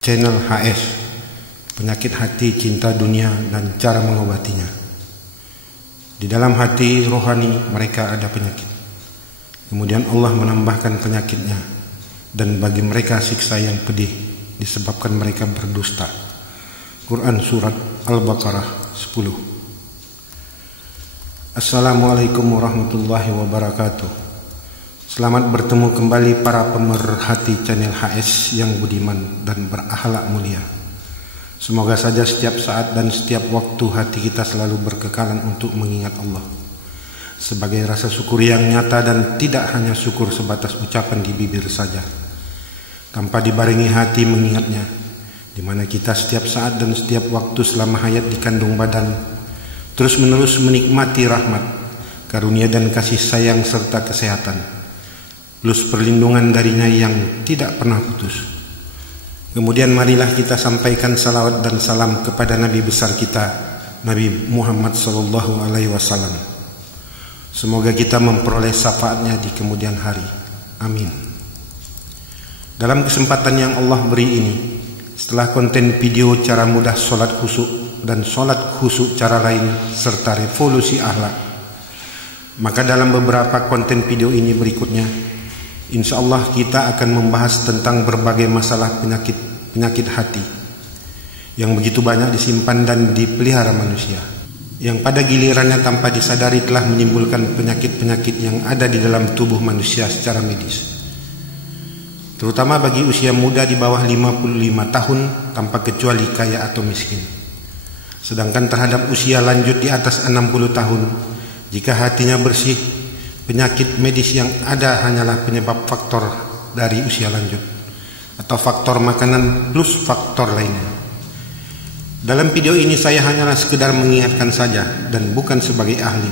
Channel HS, penyakit hati, cinta dunia, dan cara mengobatinya. Di dalam hati rohani mereka ada penyakit. Kemudian Allah menambahkan penyakitnya, dan bagi mereka siksa yang pedih disebabkan mereka berdusta. Quran Surat Al-Baqarah 10. Assalamualaikum warahmatullahi wabarakatuh. Selamat bertemu kembali para pemerhati channel HS yang budiman dan berakhlak mulia. Semoga saja setiap saat dan setiap waktu hati kita selalu berkekalan untuk mengingat Allah sebagai rasa syukur yang nyata, dan tidak hanya syukur sebatas ucapan di bibir saja tanpa dibarengi hati mengingatnya, di mana kita setiap saat dan setiap waktu selama hayat di kandung badan terus menerus menikmati rahmat, karunia dan kasih sayang serta kesehatan plus perlindungan darinya yang tidak pernah putus. Kemudian marilah kita sampaikan salawat dan salam kepada Nabi besar kita, Nabi Muhammad SAW. Semoga kita memperoleh syafaatnya di kemudian hari. Amin. Dalam kesempatan yang Allah beri ini, setelah konten video cara mudah sholat khusyuk dan sholat khusyuk cara lain serta revolusi akhlak, maka dalam beberapa konten video ini berikutnya, insya Allah kita akan membahas tentang berbagai masalah penyakit hati yang begitu banyak disimpan dan dipelihara manusia, yang pada gilirannya tanpa disadari telah menimbulkan penyakit-penyakit yang ada di dalam tubuh manusia secara medis, terutama bagi usia muda di bawah 55 tahun tanpa kecuali kaya atau miskin. Sedangkan terhadap usia lanjut di atas 60 tahun, jika hatinya bersih, penyakit medis yang ada hanyalah penyebab faktor dari usia lanjut atau faktor makanan plus faktor lainnya. Dalam video ini saya hanyalah sekedar mengingatkan saja dan bukan sebagai ahli,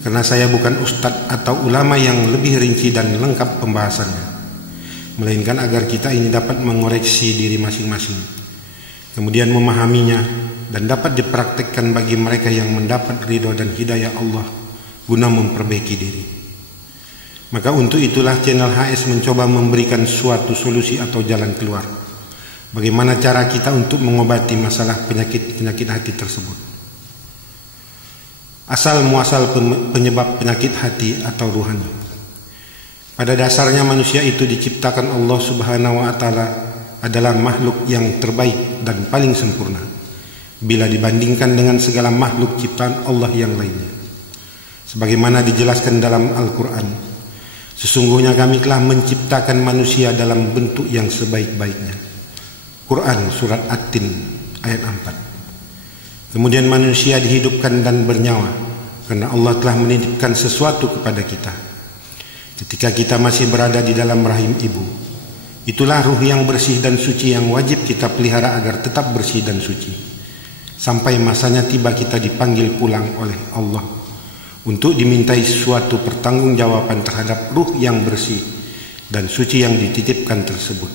karena saya bukan ustadz atau ulama yang lebih rinci dan lengkap pembahasannya, melainkan agar kita ini dapat mengoreksi diri masing-masing, kemudian memahaminya dan dapat dipraktikkan bagi mereka yang mendapat ridho dan hidayah Allah guna memperbaiki diri. Maka untuk itulah channel HS mencoba memberikan suatu solusi atau jalan keluar, bagaimana cara kita untuk mengobati masalah penyakit hati tersebut. Asal muasal penyebab penyakit hati atau ruhani. Pada dasarnya manusia itu diciptakan Allah Subhanahu wa Ta'ala adalah makhluk yang terbaik dan paling sempurna bila dibandingkan dengan segala makhluk ciptaan Allah yang lainnya. Sebagaimana dijelaskan dalam Al-Quran, sesungguhnya kami telah menciptakan manusia dalam bentuk yang sebaik-baiknya. Quran Surat At-Tin ayat 4. Kemudian manusia dihidupkan dan bernyawa karena Allah telah menitipkan sesuatu kepada kita ketika kita masih berada di dalam rahim ibu. Itulah ruh yang bersih dan suci yang wajib kita pelihara agar tetap bersih dan suci sampai masanya tiba kita dipanggil pulang oleh Allah untuk dimintai suatu pertanggungjawaban terhadap ruh yang bersih dan suci yang dititipkan tersebut.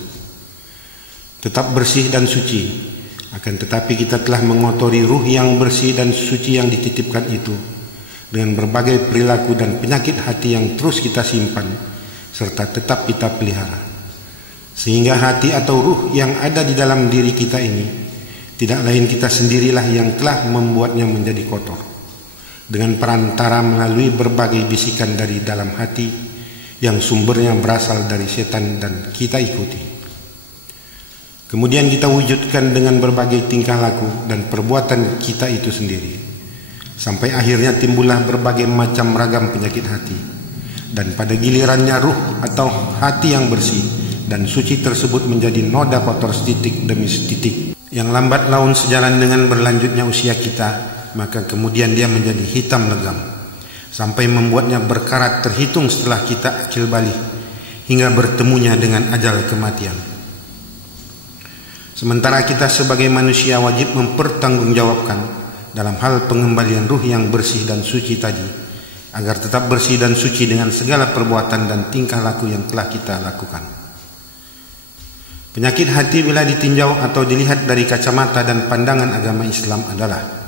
Tetap bersih dan suci, akan tetapi kita telah mengotori ruh yang bersih dan suci yang dititipkan itu dengan berbagai perilaku dan penyakit hati yang terus kita simpan serta tetap kita pelihara, sehingga hati atau ruh yang ada di dalam diri kita ini tidak lain kita sendirilah yang telah membuatnya menjadi kotor dengan perantara melalui berbagai bisikan dari dalam hati yang sumbernya berasal dari setan dan kita ikuti. Kemudian kita wujudkan dengan berbagai tingkah laku dan perbuatan kita itu sendiri, sampai akhirnya timbullah berbagai macam ragam penyakit hati. Dan pada gilirannya ruh atau hati yang bersih dan suci tersebut menjadi noda kotor setitik demi setitik, yang lambat laun sejalan dengan berlanjutnya usia kita, maka kemudian dia menjadi hitam legam sampai membuatnya berkarat terhitung setelah kita akil balik hingga bertemunya dengan ajal kematian. Sementara kita sebagai manusia wajib mempertanggungjawabkan dalam hal pengembalian ruh yang bersih dan suci tadi agar tetap bersih dan suci dengan segala perbuatan dan tingkah laku yang telah kita lakukan. Penyakit hati bila ditinjau atau dilihat dari kacamata dan pandangan agama Islam adalah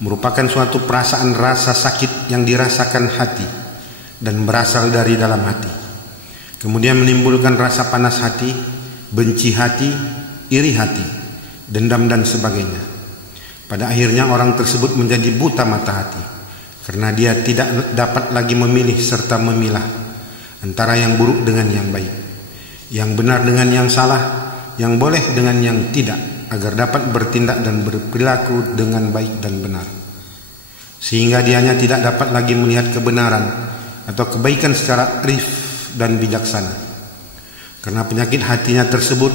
merupakan suatu perasaan rasa sakit yang dirasakan hati dan berasal dari dalam hati, kemudian menimbulkan rasa panas hati, benci hati, iri hati, dendam dan sebagainya. Pada akhirnya orang tersebut menjadi buta mata hati, karena dia tidak dapat lagi memilih serta memilah antara yang buruk dengan yang baik, yang benar dengan yang salah, yang boleh dengan yang tidak, agar dapat bertindak dan berperilaku dengan baik dan benar. Sehingga dianya tidak dapat lagi melihat kebenaran atau kebaikan secara arif dan bijaksana. Karena penyakit hatinya tersebut,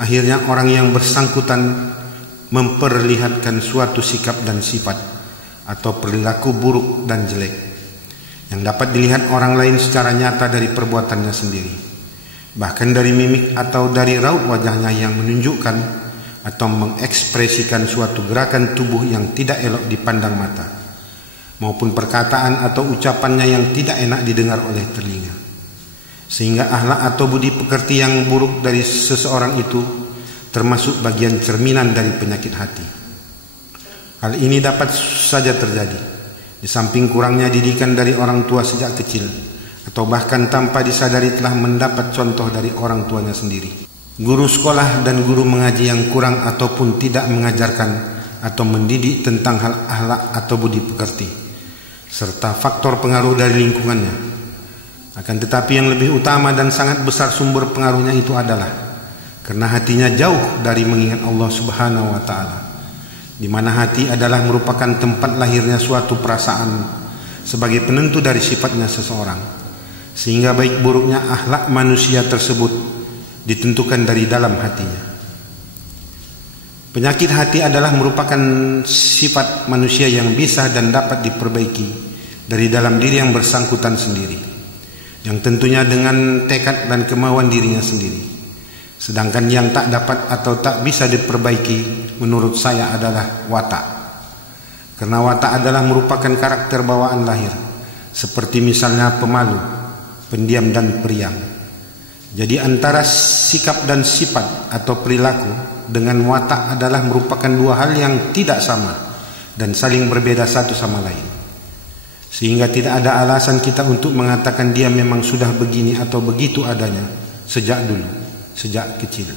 akhirnya orang yang bersangkutan memperlihatkan suatu sikap dan sifat atau perilaku buruk dan jelek yang dapat dilihat orang lain secara nyata dari perbuatannya sendiri, bahkan dari mimik atau dari raut wajahnya yang menunjukkan atau mengekspresikan suatu gerakan tubuh yang tidak elok dipandang mata, maupun perkataan atau ucapannya yang tidak enak didengar oleh telinga. Sehingga akhlak atau budi pekerti yang buruk dari seseorang itu termasuk bagian cerminan dari penyakit hati. Hal ini dapat saja terjadi di samping kurangnya didikan dari orang tua sejak kecil, atau bahkan tanpa disadari telah mendapat contoh dari orang tuanya sendiri. Guru sekolah dan guru mengaji yang kurang ataupun tidak mengajarkan atau mendidik tentang hal akhlak atau budi pekerti, serta faktor pengaruh dari lingkungannya. Akan tetapi yang lebih utama dan sangat besar sumber pengaruhnya itu adalah karena hatinya jauh dari mengingat Allah Subhanahu wa Ta'ala, di mana hati adalah merupakan tempat lahirnya suatu perasaan sebagai penentu dari sifatnya seseorang, sehingga baik buruknya akhlak manusia tersebut ditentukan dari dalam hatinya. Penyakit hati adalah merupakan sifat manusia yang bisa dan dapat diperbaiki dari dalam diri yang bersangkutan sendiri, yang tentunya dengan tekad dan kemauan dirinya sendiri. Sedangkan yang tak dapat atau tak bisa diperbaiki menurut saya adalah watak. Karena watak adalah merupakan karakter bawaan lahir, seperti misalnya pemalu, pendiam dan periang. Jadi antara sikap dan sifat atau perilaku dengan watak adalah merupakan dua hal yang tidak sama dan saling berbeda satu sama lain. Sehingga tidak ada alasan kita untuk mengatakan dia memang sudah begini atau begitu adanya sejak dulu, sejak kecil.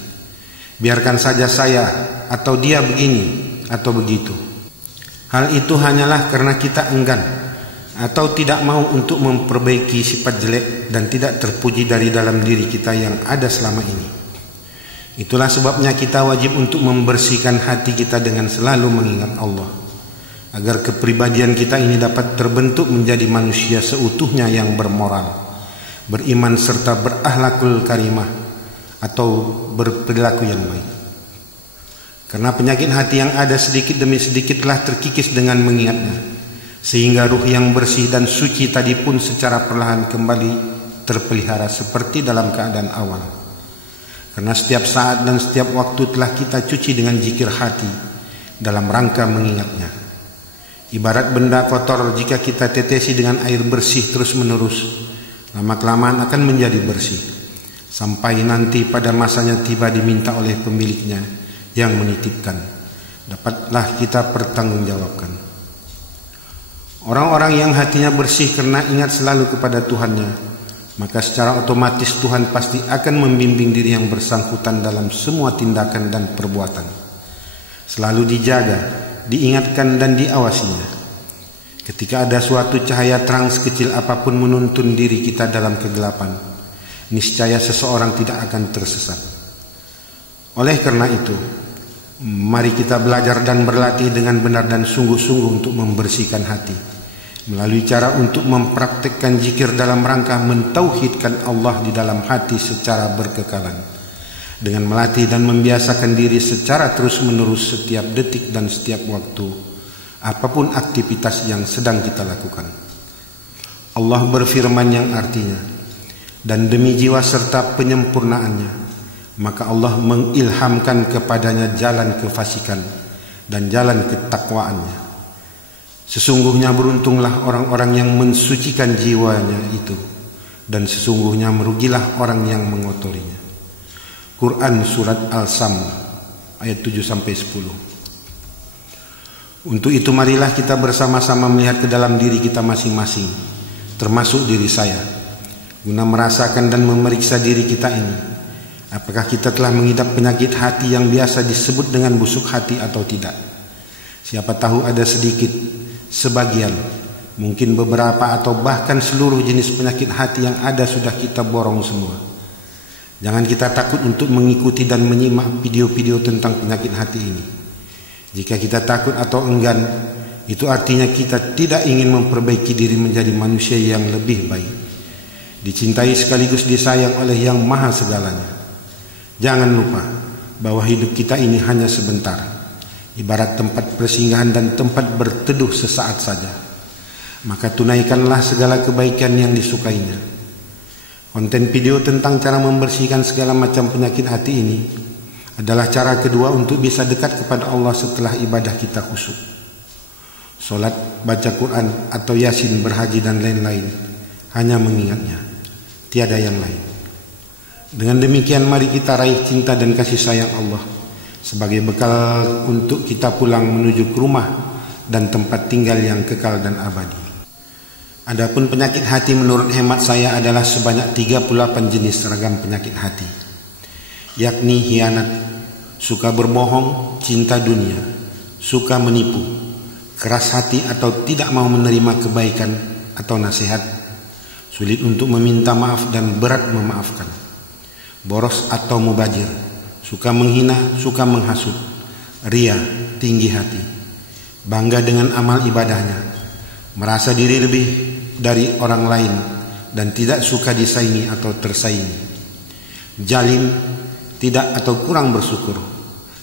Biarkan saja saya atau dia begini atau begitu. Hal itu hanyalah karena kita enggan atau tidak mau untuk memperbaiki sifat jelek dan tidak terpuji dari dalam diri kita yang ada selama ini. Itulah sebabnya kita wajib untuk membersihkan hati kita dengan selalu mengingat Allah, agar kepribadian kita ini dapat terbentuk menjadi manusia seutuhnya yang bermoral, beriman serta berakhlakul karimah atau berperilaku yang baik. Karena penyakit hati yang ada sedikit demi sedikit telah terkikis dengan mengingatnya, sehingga ruh yang bersih dan suci tadi pun secara perlahan kembali terpelihara seperti dalam keadaan awal. Karena setiap saat dan setiap waktu telah kita cuci dengan zikir hati dalam rangka mengingatnya. Ibarat benda kotor, jika kita tetesi dengan air bersih terus menerus, lama-kelamaan akan menjadi bersih, sampai nanti pada masanya tiba diminta oleh pemiliknya yang menitipkan, dapatlah kita pertanggungjawabkan. Orang-orang yang hatinya bersih karena ingat selalu kepada Tuhannya, maka secara otomatis Tuhan pasti akan membimbing diri yang bersangkutan dalam semua tindakan dan perbuatan. Selalu dijaga, diingatkan dan diawasinya. Ketika ada suatu cahaya terang sekecil apapun menuntun diri kita dalam kegelapan, niscaya seseorang tidak akan tersesat. Oleh karena itu, mari kita belajar dan berlatih dengan benar dan sungguh-sungguh untuk membersihkan hati, melalui cara untuk mempraktikkan zikir dalam rangka mentauhidkan Allah di dalam hati secara berkekalan, dengan melatih dan membiasakan diri secara terus-menerus setiap detik dan setiap waktu, apapun aktivitas yang sedang kita lakukan. Allah berfirman yang artinya, dan demi jiwa serta penyempurnaannya, maka Allah mengilhamkan kepadanya jalan kefasikan dan jalan ketakwaannya. Sesungguhnya beruntunglah orang-orang yang mensucikan jiwanya itu, dan sesungguhnya merugilah orang yang mengotorinya. Quran Surat Al-Sam ayat 7-10. Untuk itu marilah kita bersama-sama melihat ke dalam diri kita masing-masing, termasuk diri saya, guna merasakan dan memeriksa diri kita ini, Apakah kita telah mengidap penyakit hati yang biasa disebut dengan busuk hati atau tidak? Siapa tahu ada sedikit, sebagian, mungkin beberapa atau bahkan seluruh jenis penyakit hati yang ada sudah kita borong semua. Jangan kita takut untuk mengikuti dan menyimak video-video tentang penyakit hati ini. Jika kita takut atau enggan, itu artinya kita tidak ingin memperbaiki diri menjadi manusia yang lebih baik, dicintai sekaligus disayang oleh Yang Maha Segalanya. Jangan lupa bahwa hidup kita ini hanya sebentar, ibarat tempat persinggahan dan tempat berteduh sesaat saja. Maka tunaikanlah segala kebaikan yang disukainya. Konten video tentang cara membersihkan segala macam penyakit hati ini adalah cara kedua untuk bisa dekat kepada Allah setelah ibadah kita khusyuk. Solat, baca Quran atau Yasin, berhaji dan lain-lain, hanya mengingatnya, tiada yang lain. Dengan demikian mari kita raih cinta dan kasih sayang Allah sebagai bekal untuk kita pulang menuju ke rumah dan tempat tinggal yang kekal dan abadi. Adapun penyakit hati menurut hemat saya adalah sebanyak 38 jenis ragam penyakit hati, yakni hianat, suka berbohong, cinta dunia, suka menipu, keras hati atau tidak mau menerima kebaikan atau nasihat, sulit untuk meminta maaf dan berat memaafkan, boros atau mubazir, suka menghina, suka menghasut, ria, tinggi hati, bangga dengan amal ibadahnya, merasa diri lebih dari orang lain dan tidak suka disaingi atau tersaingi, jalim, tidak atau kurang bersyukur,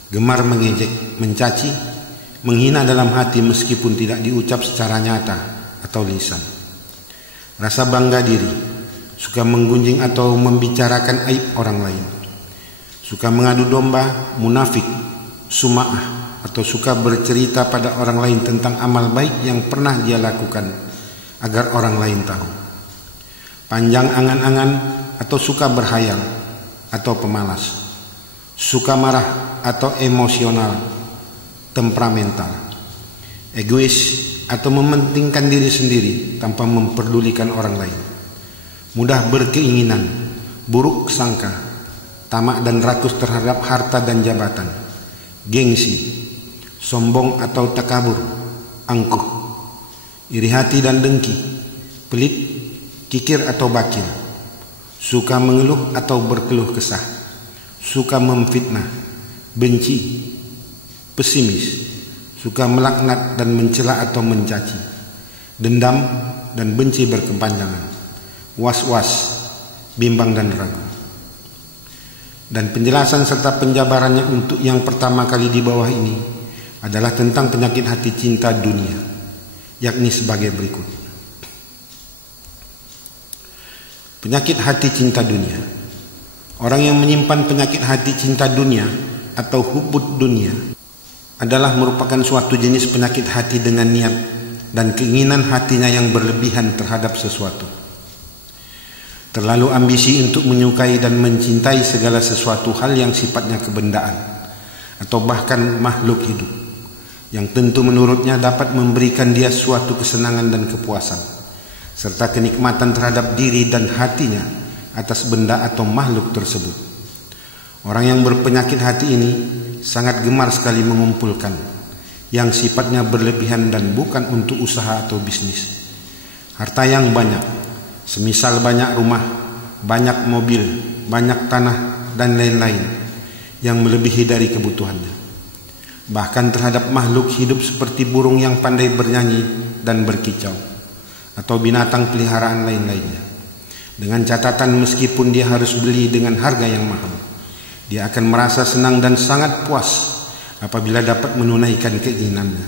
gemar mengejek, mencaci, menghina dalam hati meskipun tidak diucap secara nyata atau lisan, rasa bangga diri, suka menggunjing atau membicarakan aib orang lain, suka mengadu domba, munafik, suma'ah, atau suka bercerita pada orang lain tentang amal baik yang pernah dia lakukan agar orang lain tahu, panjang angan-angan atau suka berhayal atau pemalas, suka marah atau emosional, temperamental, egois atau mementingkan diri sendiri tanpa memperdulikan orang lain, mudah berkeinginan, buruk sangka, tamak dan rakus terhadap harta dan jabatan, gengsi, sombong atau takabur, angkuh, iri hati dan dengki, pelit, kikir atau bakil, suka mengeluh atau berkeluh kesah, suka memfitnah, benci, pesimis, suka melaknat dan mencela atau mencaci, dendam dan benci berkepanjangan, was-was, bimbang dan ragu. Dan penjelasan serta penjabarannya untuk yang pertama kali di bawah ini adalah tentang penyakit hati cinta dunia, yakni sebagai berikut. Penyakit hati cinta dunia. Orang yang menyimpan penyakit hati cinta dunia atau hubud dunia adalah merupakan suatu jenis penyakit hati dengan niat dan keinginan hatinya yang berlebihan terhadap sesuatu. Terlalu ambisi untuk menyukai dan mencintai segala sesuatu hal yang sifatnya kebendaan atau bahkan makhluk hidup, yang tentu menurutnya dapat memberikan dia suatu kesenangan dan kepuasan serta kenikmatan terhadap diri dan hatinya atas benda atau makhluk tersebut. Orang yang berpenyakit hati ini sangat gemar sekali mengumpulkan yang sifatnya berlebihan dan bukan untuk usaha atau bisnis, harta yang banyak, semisal banyak rumah, banyak mobil, banyak tanah dan lain-lain yang melebihi dari kebutuhannya. Bahkan terhadap makhluk hidup seperti burung yang pandai bernyanyi dan berkicau, atau binatang peliharaan lain-lainnya. Dengan catatan meskipun dia harus beli dengan harga yang mahal, dia akan merasa senang dan sangat puas apabila dapat menunaikan keinginannya,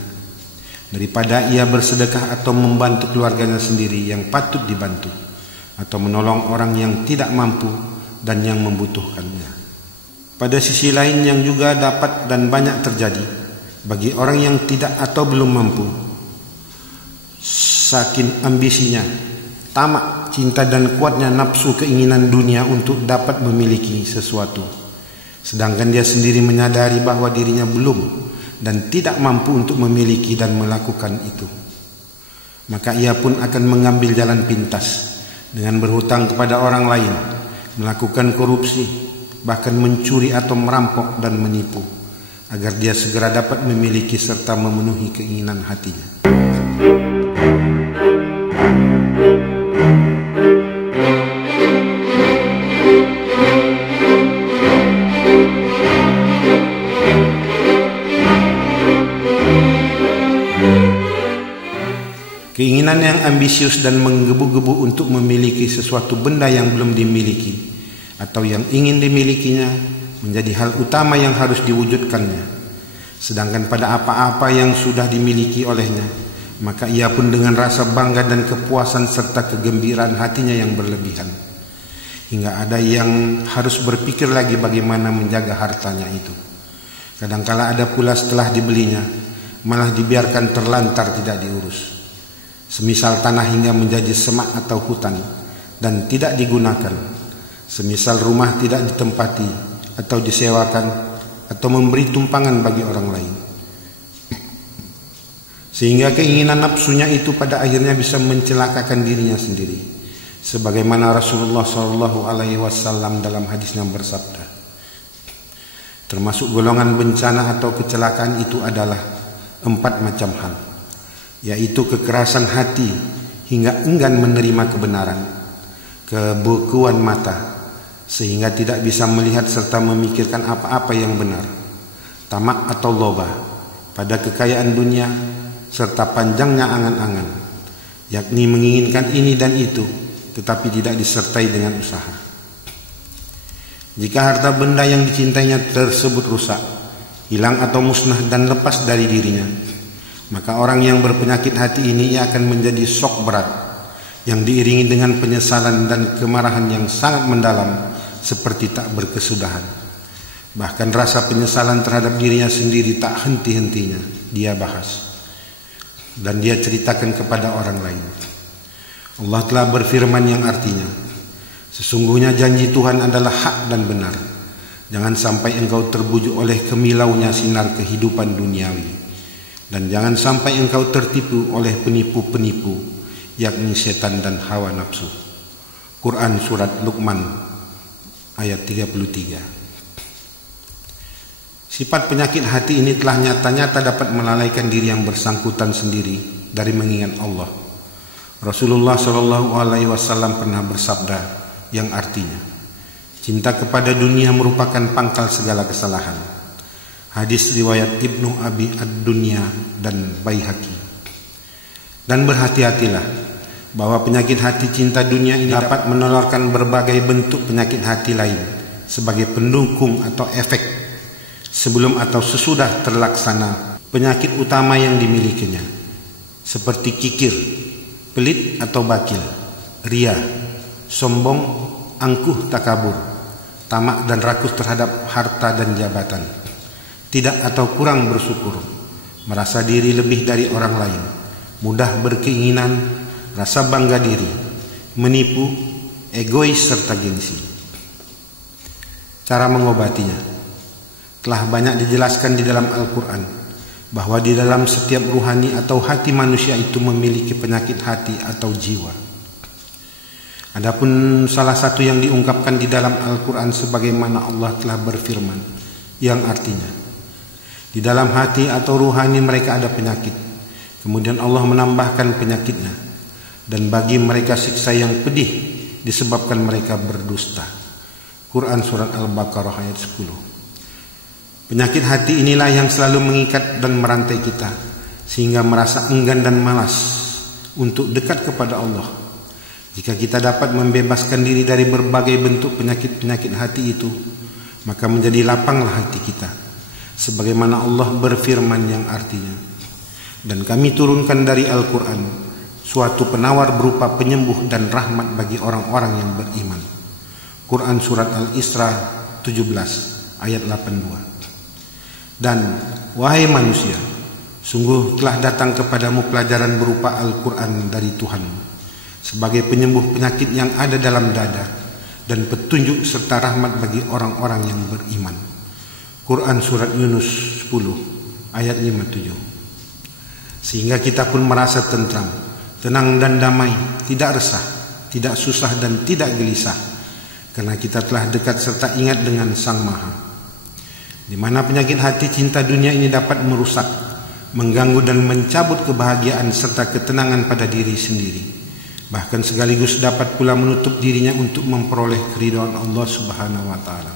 daripada ia bersedekah atau membantu keluarganya sendiri yang patut dibantu, atau menolong orang yang tidak mampu dan yang membutuhkannya. Pada sisi lain yang juga dapat dan banyak terjadi bagi orang yang tidak atau belum mampu, saking ambisinya, tamak, cinta dan kuatnya nafsu keinginan dunia untuk dapat memiliki sesuatu, sedangkan dia sendiri menyadari bahwa dirinya belum dan tidak mampu untuk memiliki dan melakukan itu, maka ia pun akan mengambil jalan pintas dengan berhutang kepada orang lain, melakukan korupsi, bahkan mencuri atau merampok dan menipu, agar dia segera dapat memiliki serta memenuhi keinginan hatinya. Keinginan yang ambisius dan menggebu-gebu untuk memiliki sesuatu benda yang belum dimiliki atau yang ingin dimilikinya menjadi hal utama yang harus diwujudkannya. Sedangkan pada apa-apa yang sudah dimiliki olehnya, maka ia pun dengan rasa bangga dan kepuasan serta kegembiraan hatinya yang berlebihan. Hingga ada yang harus berpikir lagi bagaimana menjaga hartanya itu. Kadangkala ada pula setelah dibelinya, malah dibiarkan terlantar tidak diurus. Semisal tanah hingga menjadi semak atau hutan dan tidak digunakan. Semisal rumah tidak ditempati atau disewakan atau memberi tumpangan bagi orang lain. Sehingga keinginan nafsunya itu pada akhirnya bisa mencelakakan dirinya sendiri. Sebagaimana Rasulullah SAW dalam hadisnya bersabda, termasuk golongan bencana atau kecelakaan itu adalah 4 macam hal, yaitu kekerasan hati hingga enggan menerima kebenaran, kebekuan mata sehingga tidak bisa melihat serta memikirkan apa-apa yang benar, tamak atau loba pada kekayaan dunia, serta panjangnya angan-angan, yakni menginginkan ini dan itu tetapi tidak disertai dengan usaha. Jika harta benda yang dicintainya tersebut rusak, hilang atau musnah dan lepas dari dirinya, maka orang yang berpenyakit hati ini ia akan menjadi syok berat yang diiringi dengan penyesalan dan kemarahan yang sangat mendalam seperti tak berkesudahan. Bahkan rasa penyesalan terhadap dirinya sendiri tak henti-hentinya dia bahas dan dia ceritakan kepada orang lain. Allah telah berfirman yang artinya, sesungguhnya janji Tuhan adalah hak dan benar. Jangan sampai engkau terbujuk oleh kemilaunya sinar kehidupan duniawi, dan jangan sampai engkau tertipu oleh penipu-penipu, yakni setan dan hawa nafsu. Quran Surat Luqman ayat 33. Sifat penyakit hati ini telah nyata-nyata dapat melalaikan diri yang bersangkutan sendiri dari mengingat Allah. Rasulullah SAW pernah bersabda yang artinya, cinta kepada dunia merupakan pangkal segala kesalahan. Hadis riwayat Ibnu Abi Ad-Dunya dan Baihaqi. Dan berhati-hatilah bahwa penyakit hati cinta dunia ini dapat menularkan berbagai bentuk penyakit hati lain sebagai pendukung atau efek sebelum atau sesudah terlaksana penyakit utama yang dimilikinya, seperti kikir, pelit atau bakil, ria, sombong, angkuh takabur, tamak dan rakus terhadap harta dan jabatan, tidak atau kurang bersyukur, merasa diri lebih dari orang lain, mudah berkeinginan, rasa bangga diri, menipu, egois serta gengsi. Cara mengobatinya telah banyak dijelaskan di dalam Al-Quran, bahwa di dalam setiap ruhani atau hati manusia itu memiliki penyakit hati atau jiwa. Adapun salah satu yang diungkapkan di dalam Al-Quran sebagaimana Allah telah berfirman, yang artinya, di dalam hati atau ruhani mereka ada penyakit, kemudian Allah menambahkan penyakitnya, dan bagi mereka siksa yang pedih disebabkan mereka berdusta. Quran Surat Al-Baqarah ayat 10. Penyakit hati inilah yang selalu mengikat dan merantai kita, sehingga merasa enggan dan malas untuk dekat kepada Allah. Jika kita dapat membebaskan diri dari berbagai bentuk penyakit-penyakit hati itu, maka menjadi lapanglah hati kita. Sebagaimana Allah berfirman yang artinya, dan kami turunkan dari Al-Quran suatu penawar berupa penyembuh dan rahmat bagi orang-orang yang beriman. Quran Surat Al-Isra 17 ayat 82. Dan wahai manusia, sungguh telah datang kepadamu pelajaran berupa Al-Quran dari Tuhanmu sebagai penyembuh penyakit yang ada dalam dada dan petunjuk serta rahmat bagi orang-orang yang beriman. Quran Surat Yunus 10 ayat 57. Sehingga kita pun merasa tentram, tenang dan damai, tidak resah, tidak susah dan tidak gelisah, karena kita telah dekat serta ingat dengan Sang Maha. Di mana penyakit hati cinta dunia ini dapat merusak, mengganggu dan mencabut kebahagiaan serta ketenangan pada diri sendiri, bahkan sekaligus dapat pula menutup dirinya untuk memperoleh keridhaan Allah Subhanahu wa Ta'ala.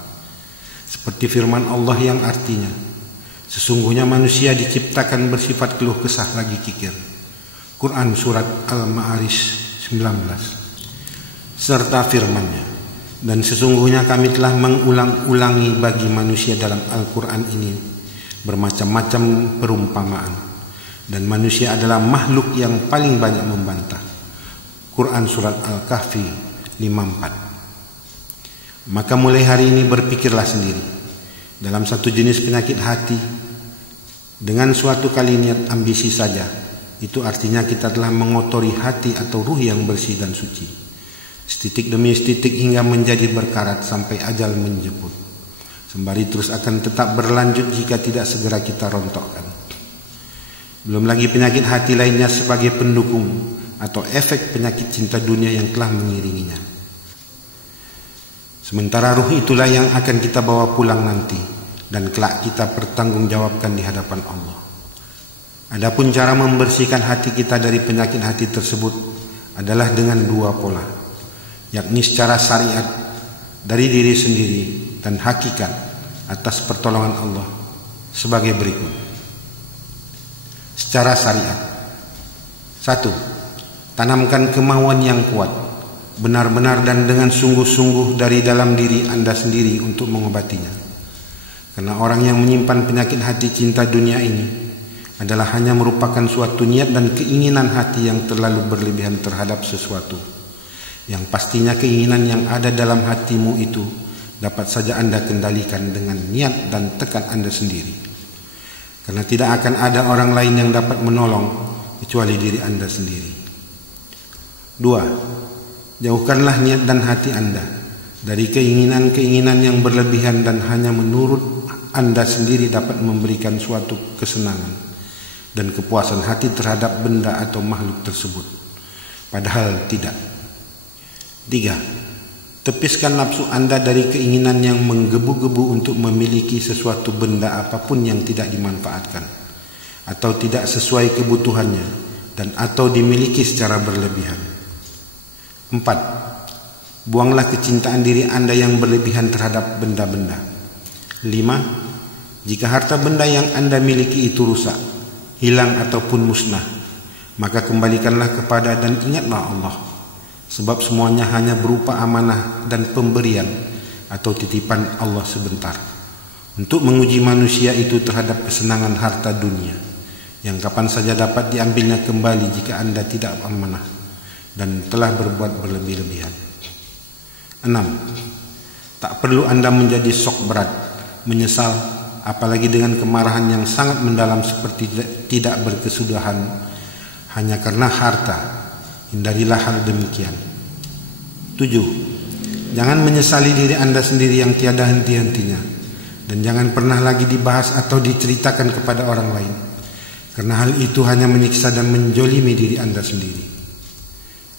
Seperti firman Allah yang artinya, sesungguhnya manusia diciptakan bersifat keluh kesah lagi kikir. Quran Surat Al-Ma'arij 19. Serta firman-Nya, dan sesungguhnya kami telah mengulang-ulangi bagi manusia dalam Al-Quran ini bermacam-macam perumpamaan, dan manusia adalah makhluk yang paling banyak membantah. Quran Surat Al-Kahfi 54. Maka mulai hari ini berpikirlah sendiri dalam satu jenis penyakit hati dengan suatu kali niat ambisi saja. Itu artinya kita telah mengotori hati atau ruh yang bersih dan suci, setitik demi setitik hingga menjadi berkarat sampai ajal menjemput, sembari terus akan tetap berlanjut jika tidak segera kita rontokkan. Belum lagi penyakit hati lainnya sebagai pendukung atau efek penyakit cinta dunia yang telah mengiringinya. Sementara ruh itulah yang akan kita bawa pulang nanti, dan kelak kita pertanggungjawabkan di hadapan Allah. Adapun cara membersihkan hati kita dari penyakit hati tersebut adalah dengan dua pola, yakni secara syariat dari diri sendiri dan hakikat atas pertolongan Allah sebagai berikut. Secara syariat: 1. Tanamkan kemauan yang kuat, benar-benar dan dengan sungguh-sungguh dari dalam diri Anda sendiri untuk mengobatinya. Karena orang yang menyimpan penyakit hati cinta dunia ini adalah hanya merupakan suatu niat dan keinginan hati yang terlalu berlebihan terhadap sesuatu, yang pastinya keinginan yang ada dalam hatimu itu dapat saja Anda kendalikan dengan niat dan tekad Anda sendiri. Karena tidak akan ada orang lain yang dapat menolong kecuali diri Anda sendiri. 2. Jauhkanlah niat dan hati Anda dari keinginan-keinginan yang berlebihan dan hanya menurut Anda sendiri dapat memberikan suatu kesenangan dan kepuasan hati terhadap benda atau makhluk tersebut, padahal tidak. 3. Tepiskan nafsu Anda dari keinginan yang menggebu-gebu untuk memiliki sesuatu benda apapun yang tidak dimanfaatkan atau tidak sesuai kebutuhannya dan atau dimiliki secara berlebihan. 4. Buanglah kecintaan diri Anda yang berlebihan terhadap benda-benda. 5. Jika harta benda yang Anda miliki itu rusak, hilang ataupun musnah, maka kembalikanlah kepada dan ingatlah Allah, sebab semuanya hanya berupa amanah dan pemberian atau titipan Allah sebentar untuk menguji manusia itu terhadap kesenangan harta dunia yang kapan saja dapat diambilnya kembali jika Anda tidak amanah dan telah berbuat berlebih-lebihan. 6. Tak perlu Anda menjadi sok berat, menyesal, apalagi dengan kemarahan yang sangat mendalam seperti tidak berkesudahan hanya karena harta. Hindarilah hal demikian. 7. Jangan menyesali diri Anda sendiri yang tiada henti-hentinya, dan jangan pernah lagi dibahas atau diceritakan kepada orang lain, karena hal itu hanya menyiksa dan menjolimi diri Anda sendiri.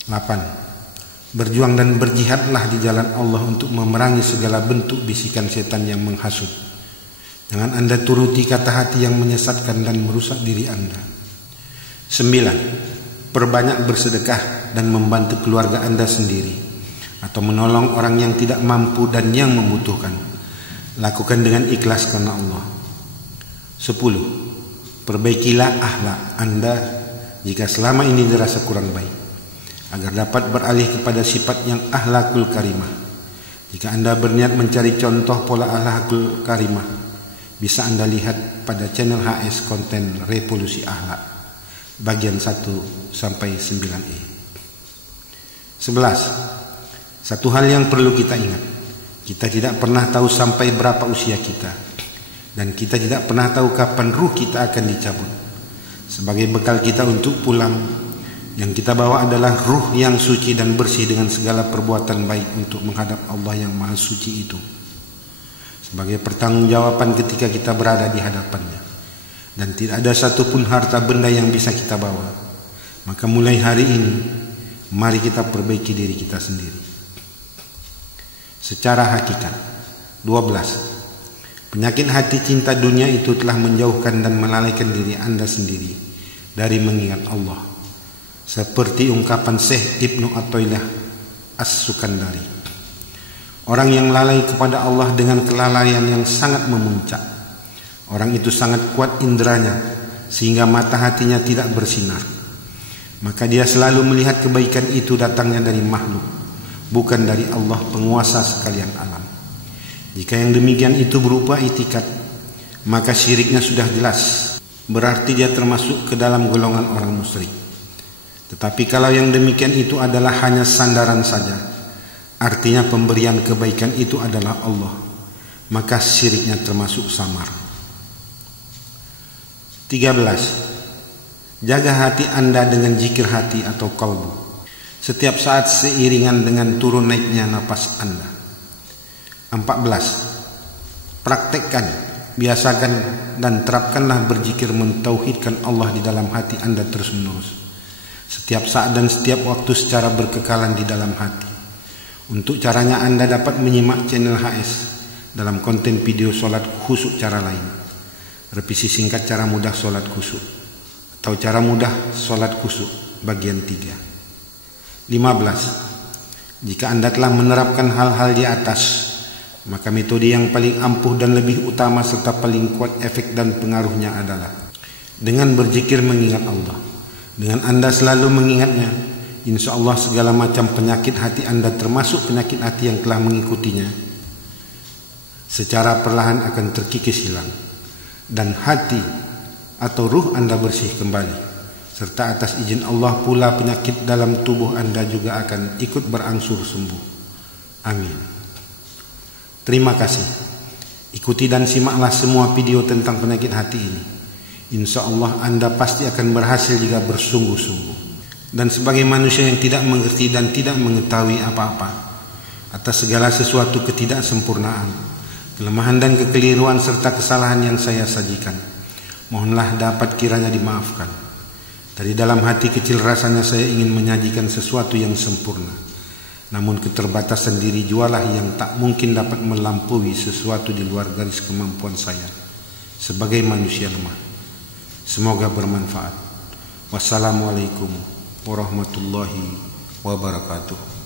8. Berjuang dan berjihadlah di jalan Allah untuk memerangi segala bentuk bisikan setan yang menghasut. Jangan Anda turuti kata hati yang menyesatkan dan merusak diri Anda. 9. Perbanyak bersedekah dan membantu keluarga Anda sendiri atau menolong orang yang tidak mampu dan yang membutuhkan. Lakukan dengan ikhlas karena Allah. 10. Perbaikilah akhlak Anda jika selama ini dirasa kurang baik, agar dapat beralih kepada sifat yang akhlakul karimah. Jika Anda berniat mencari contoh pola akhlakul karimah, bisa Anda lihat pada channel HS konten Revolusi Akhlak bagian 1 sampai 9e. 11. Satu hal yang perlu kita ingat, kita tidak pernah tahu sampai berapa usia kita, dan kita tidak pernah tahu kapan ruh kita akan dicabut. Sebagai bekal kita untuk pulang, yang kita bawa adalah ruh yang suci dan bersih dengan segala perbuatan baik untuk menghadap Allah yang Maha Suci itu, sebagai pertanggungjawaban ketika kita berada di hadapannya. Dan tidak ada satupun harta benda yang bisa kita bawa. Maka mulai hari ini, mari kita perbaiki diri kita sendiri. secara hakikat. 12. Penyakit hati cinta dunia itu telah menjauhkan dan melalaikan diri Anda sendiri dari mengingat Allah, seperti ungkapan Syekh Ibnu Athaillah As-Sukandari. Orang yang lalai kepada Allah dengan kelalaian yang sangat memuncak, orang itu sangat kuat inderanya sehingga mata hatinya tidak bersinar. Maka dia selalu melihat kebaikan itu datangnya dari makhluk, bukan dari Allah penguasa sekalian alam. Jika yang demikian itu berupa itikad, maka syiriknya sudah jelas, berarti dia termasuk ke dalam golongan orang musyrik. Tetapi kalau yang demikian itu adalah hanya sandaran saja, artinya pemberian kebaikan itu adalah Allah, maka syiriknya termasuk samar. 13. Jaga hati Anda dengan zikir hati atau qalbu setiap saat seiringan dengan turun naiknya napas Anda. 14. Praktekkan, biasakan dan terapkanlah berzikir mentauhidkan Allah di dalam hati Anda terus-menerus, setiap saat dan setiap waktu secara berkekalan di dalam hati. Untuk caranya Anda dapat menyimak channel HS dalam konten video solat khusyuk cara lain, revisi singkat cara mudah solat khusyuk atau cara mudah solat khusyuk bagian 3. 15. Jika Anda telah menerapkan hal-hal di atas, maka metode yang paling ampuh dan lebih utama serta paling kuat efek dan pengaruhnya adalah dengan berzikir mengingat Allah. Dengan Anda selalu mengingatnya, insya Allah segala macam penyakit hati Anda termasuk penyakit hati yang telah mengikutinya secara perlahan akan terkikis hilang, dan hati atau ruh Anda bersih kembali, serta atas izin Allah pula penyakit dalam tubuh Anda juga akan ikut berangsur sembuh. Amin. Terima kasih. Ikuti dan simaklah semua video tentang penyakit hati ini. Insya Allah Anda pasti akan berhasil jika bersungguh-sungguh. Dan sebagai manusia yang tidak mengerti dan tidak mengetahui apa-apa atas segala sesuatu ketidaksempurnaan, kelemahan dan kekeliruan serta kesalahan yang saya sajikan, mohonlah dapat kiranya dimaafkan. Dari dalam hati kecil rasanya saya ingin menyajikan sesuatu yang sempurna, namun keterbatasan diri jualah yang tak mungkin dapat melampaui sesuatu di luar garis kemampuan saya sebagai manusia lemah. Semoga bermanfaat. Wassalamualaikum warahmatullahi wabarakatuh.